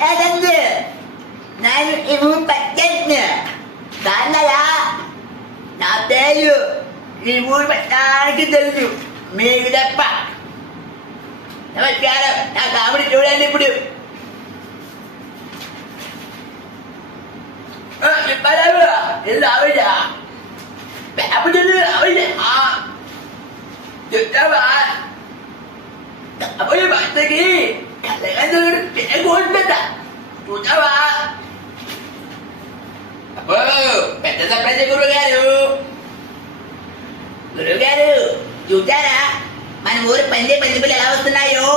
కాదండి, నేను ఇవి పెట్టండి దాన్నయ్య. నా పేరు ఈ ఊరు పెట్టడానికి తెలుసు, మీకు తప్ప. నమస్కారం, నా కామెడీ చూడండి ఇప్పుడు. ఆవిడ పేపలు ఆవిడ చెప్తావా? కాబోయే భర్తకి పేరుకుంటుందా చూసావా? అబ్బో పెద్ద సర్పంచ్ గురుగారు చూసారా మన ఊరు పంది పిల్లలు ఎలా వస్తున్నాయో?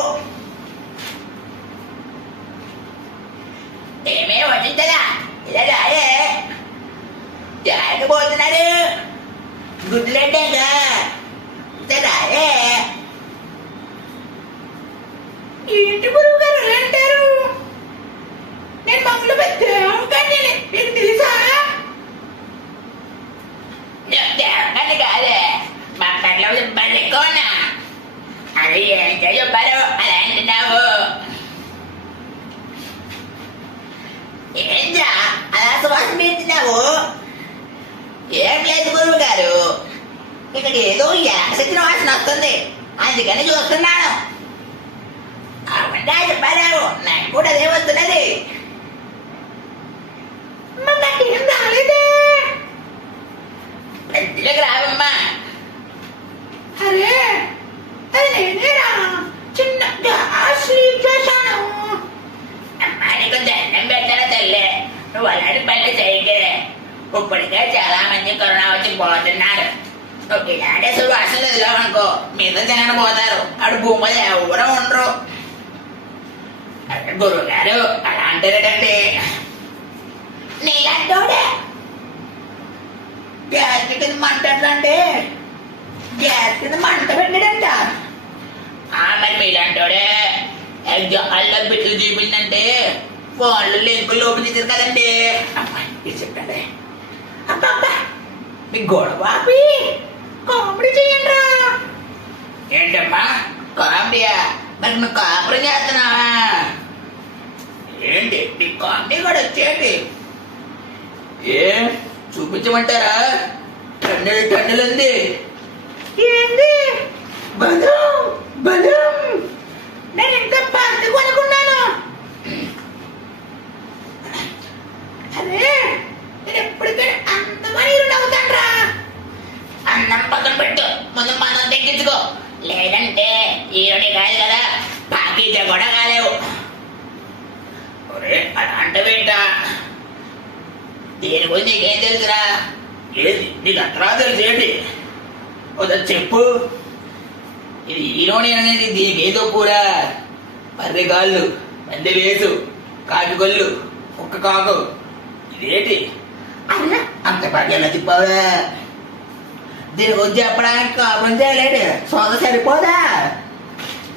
ఏమే వచ్చిందా? ఇలా రాయే జారిపోతున్నారు గుడ్లంటాక రాయే. ఏంటి గురువు గారు అలా అంటారు? నేను మొక్కలు పెట్టాను కానీ మీకు తెలుసా? అని కాదే మొక్కట్లో పడుకోనా అది ఏం చెప్పారు అలా అంటున్నావు? ఏంటా అలా సువాసన పెడుతున్నావు? ఏం లేదు గురువు గారు, ఇక్కడ ఏదో యాక్సిడెంట్ వాసన వస్తుంది, అందుకని చూస్తున్నాను. అవునా చెప్పారు, నాకు కూడా అదే వస్తున్నది. నాకేం రాలేదే. పెద్దలకు రావమ్మా. అరే అది నేనేరా చిన్నగా స్లీప్ చేశాను. అమ్మానికి దండం పెట్టారా తల్లి, నువ్వు అలాంటి పనులు చేయకే. ఇప్పటికే చాలా మంది కరోనా వచ్చి పోతున్నారు. నువ్వు ఇలాంటి సువాసన వదిలావనుకో మీద జనాలు పోతారు, అటు భూమిలో ఎవరు ఉండరు. గురువు గారు అలా అంటారేటండి? నీలాంటోడే గ్యాస్ కింద మంట అంటే గ్యాస్ కింద మంట పెట్టాడంట. మరి మీలాంటోడే అల్లా బిడ్డలు చూపిందంటే ఫోన్లు లింకులు ఓపెన్ చేశారు కదండి. అమ్మాయి చెప్పండి. అబ్బా మీ గొడవ కామెడీ చేయండి రా. ఏంటమ్మా కామెడీయా? మరి నువ్వు కామెడీ చేస్తున్నావా ఏంటి? నీ కామెడీ కూడా వచ్చేయండి. ఏ చూపించమంటారా? టన్నులు ఉంది. ఏంది బలం? నేను ఇంకా పండుగ అనుకున్నాను. అరే నేను ఎప్పటికైనా అందమని నవ్వుతాను రా. అన్నం పక్కన పెట్టు, ముందు మనం తగ్గించుకో, లేదంటే ఈరోడి కాదు కదా పాకీజా కూడా కాలేవు. అలా అంటవేంట? దీని గురించి నీకేం తెలుసురా? ఏది నీకు అంతరా తెలిసేంటి? చెప్పు. ఇది ఈరోని అనేది దీనికి ఏదో కూడా పర్రెగాళ్ళు, పంది వేసు, కాకిగొల్లు, కుక్క కాకు, ఇదేంటి అన్న అంత పక్కన తిప్పావురా? దీని గురించి చెప్పడానికి కాపురం చేయలేడు, సోద సరిపోదా?